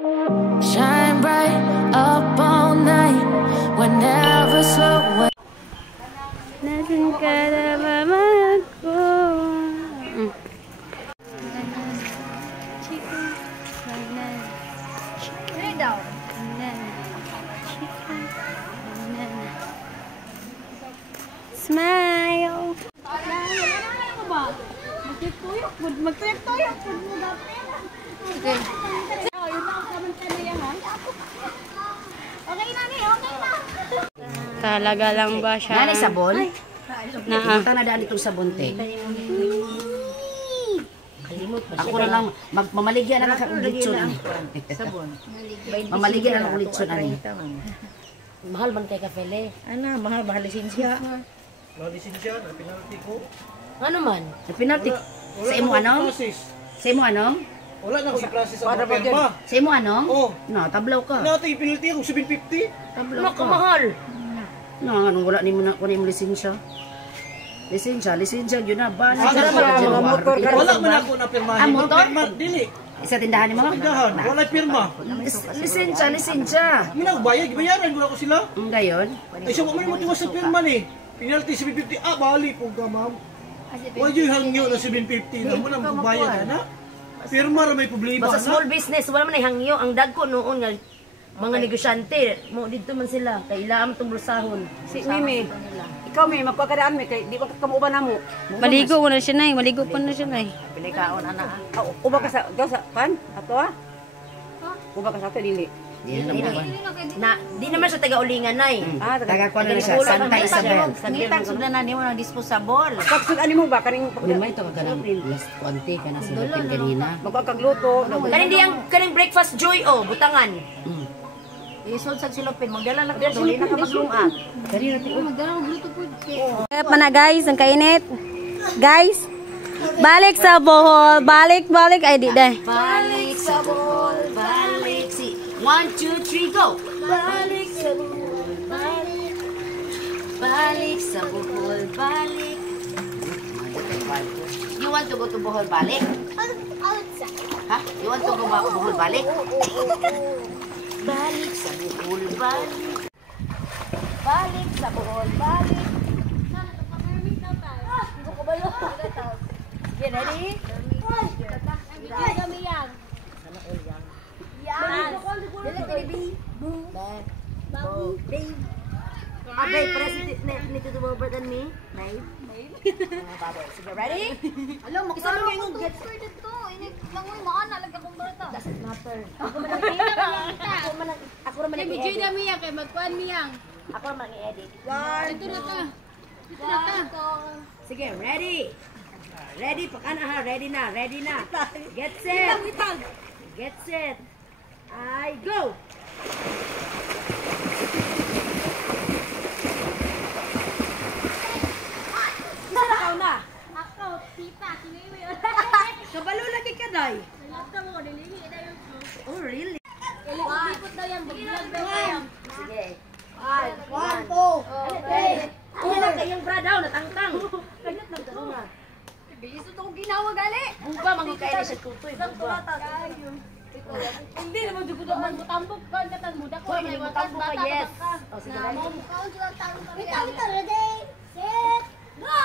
Shine bright up all night, whenever slow. Nasaan ka na mamahal ko? Smile! Magtuyok-tuyok po mo dapin. Okay. Okay na ni, okay na. Talaga lang ba siya? Nani sabon? Naa. Na daan itong sabon, te. Ako na lang, mamaligyan na lang litson. Sabon. Mamaligyan na lang litson, ani. Mahal man kay kafele. Ana, mahal lisensya. Mahal lisensya, na penalty ko. Ano man? Sa penalty. Sa imo ano? Sa imo ano? Wala na akong i-process ang perma. Sa imo ano? Oo. No, tablaw ka. Natin penalty ako, 750. Tablaw ka. Mahal. No, anong wala ni mo na kunin mo lisensya? Lisensya yun na ba? Mga motor ka. Wala man ako na pirmahin. Ah, motor? Pirma, dili. Sa tindahan ni mo? Tindahan, wala pirma. Lisensya. Bayaran ko na ko sila. Ngayon? Ay, so mo tiwas sa pirma ni. Penalty 750. Ah, bali po ka, ma'am. Wala yung hangyo na 750 na mo na magbayad na. Pirma ra may problema na. Basta small business, wala man ay hangyo. Ang dagko noon nga, mga negosyante, mo dito man sila, kailangan itong bulsahon. Si Mimi, ikaw Mimi, magpakadaan mi, kay di ba kamuuban na mo? Maligo ko na siya na eh. Maligo pa na siya na eh. Pinikaon, ana. Uba ka sa, pan? Ato ah? Uba ka sa ato, dili. Di naman siya taga-ulingan na eh. Taga-ko na siya, santay sa bel. Nitang sudan na niyo ng disposable. Pagsudan mo ba, kaning Ulit mo ito ka ng last konti ka na silupin kanina. magkakagluto. Kaning breakfast joy o, butangan. Isod sa silupin, magdala na ka, dili na ka maglungat. Kaya pa na guys, ang kainit. Guys, balik sa Bohol. Balik. Ay, di dahil. Balik sa Bohol, balik si 1, 2, 3, go! Balik sa Bohol, balik. Balik sa Bohol, balik. You want to go to Bohol, balik? Ha? You want to go back to Bohol, balik? Balik sa Bohol, balik. Balik sa Bohol, balik. Okay, ready? Babe, president need to do more than me. Babe. Sige, ready? Alam mo, isa lang yung get started to. Inig lang mo yung maanalag akong bata. Doesn't matter. Ako naman Kaya nag-i-edit. na Mia, kaya magkuhan Miyang. Ako naman nag-i-edit. Ito na ka. Ito na ka. Sige, ready? Ready? Pakana ha, ready na. Get set. Get set. I go. Ikaw na. Ako, tita, siniwi. Kabalo lagi ka, day. Lata mo, nilingi na yung show. Oh, really? Ikot daw yan, biglag daw yan. Sige. 1, 2, Ayan lang kayong bra daw, natangtang. Kanyat lang ka nga. Bilis ito kong ginawa gali. Buba, mangkakain na siya tutoy. Buba. Hindi naman dugo naman butambok ka katan muda ko. Hoy, butambok ka, yes. O, sige, ready? Mukhaon sila tanong kami. Ito, ready, set, go!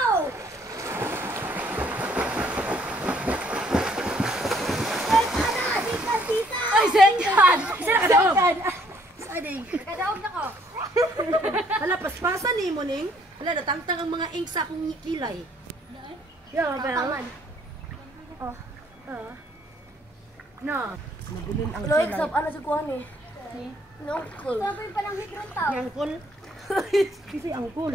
Ay, senkan! Isa na kadaog. Kadaog na ko. Hala, paspasan ni mo, Ning. Hala, natangtang ang mga ink sa akong kilay. Yeah, mabel. Oh. No. Mabilin ang Lloyd, kilay. sab ano si kuhan eh? No, cool. Sabi pa lang hikron tao. Angkol. Kasi angkol.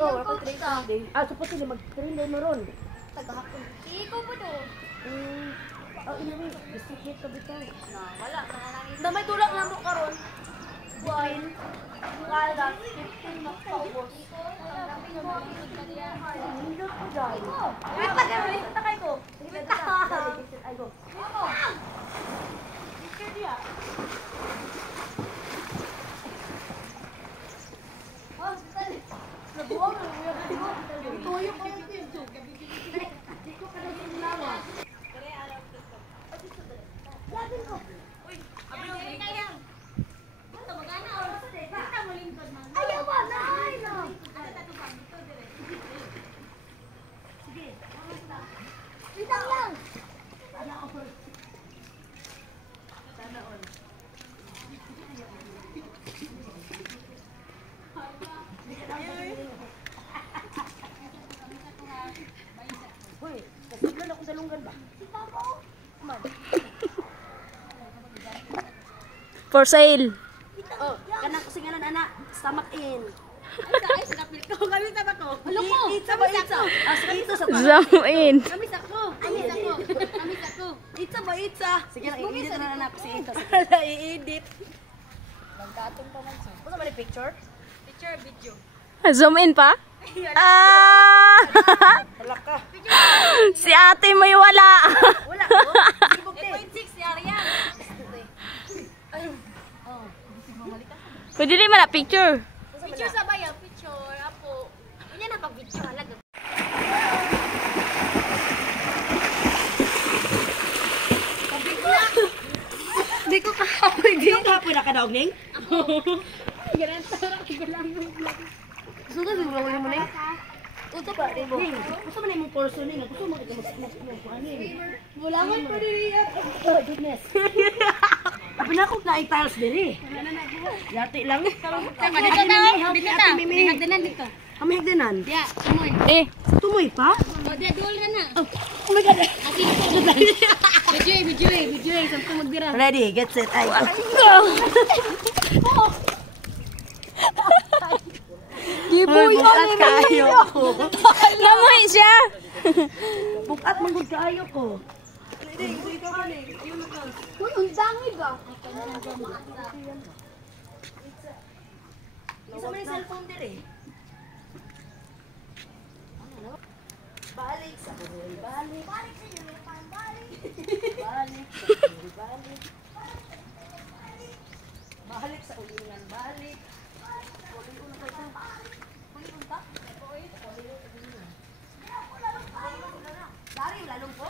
Oh, ako trade. Ah, supos sila mag-train na ron. Tagahapon. Iko po do. Oh, inawi. Bisikit ka bitaw. Wala, damay tulak na mo karon. Buhayin. Kala, 15 na paubos. Wait lang, wait lang kayo ko. Wait lang. Ay, go. Nabuwag na mo yung tuyo ko yung video. Dito ka na yung lawa. Latin ko. Uy, Ayaw ba? Naay na. Bintang lang. For sale. Oh, kanang kusinganan anak, stomach in. Ay, sa kapil ko. Kami sa ko. Hello ko. Itsa ba itsa? Ah, sige ito sa Zoom in. Kami sa ko. Kami sa ko. Kami sa ko. Itsa ba itsa? Sige lang, i-edit na anak si ito. Wala i-edit. Ano ba ni picture? Picture, video. Zoom in pa? Ah! Wala ka. Si ate may wala. Wala ko. 8.6 yari yan. Pwede rin mala picture. Picture sa bayan, picture. Apo. Yan na pag-video. Halaga. Hindi ko kahapoy. Hindi ko kahapoy na kadaog ning? Gusto ka siguro mo ning? Gusto pa rin mo. Gusto mo na yung portion ning. Gusto mo ito mo ning. Bulangon pa rin yan. Oh, goodness. Abi na akong naing tiles diri. Yati lang. Dito na. Dito na. Hagdanan dito. Kami hagdanan. Ya, tumoy. Eh, Tumoy pa? O, dia, duol ka na. Oh my God. Ati, video. Sampai magbira. Ready, get set. Ay. giboy Bukat kayo ko. namoy siya. Bukat manggod kayo ko. Uy, ang dangi ba? Isa man yung cellphone diri. Balik sa buhay, balik. Balik sa inyo, balik. Balik sa buhay, balik. Balik sa ulingan, balik. Dari, lalong po.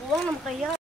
Buwang naman kaya.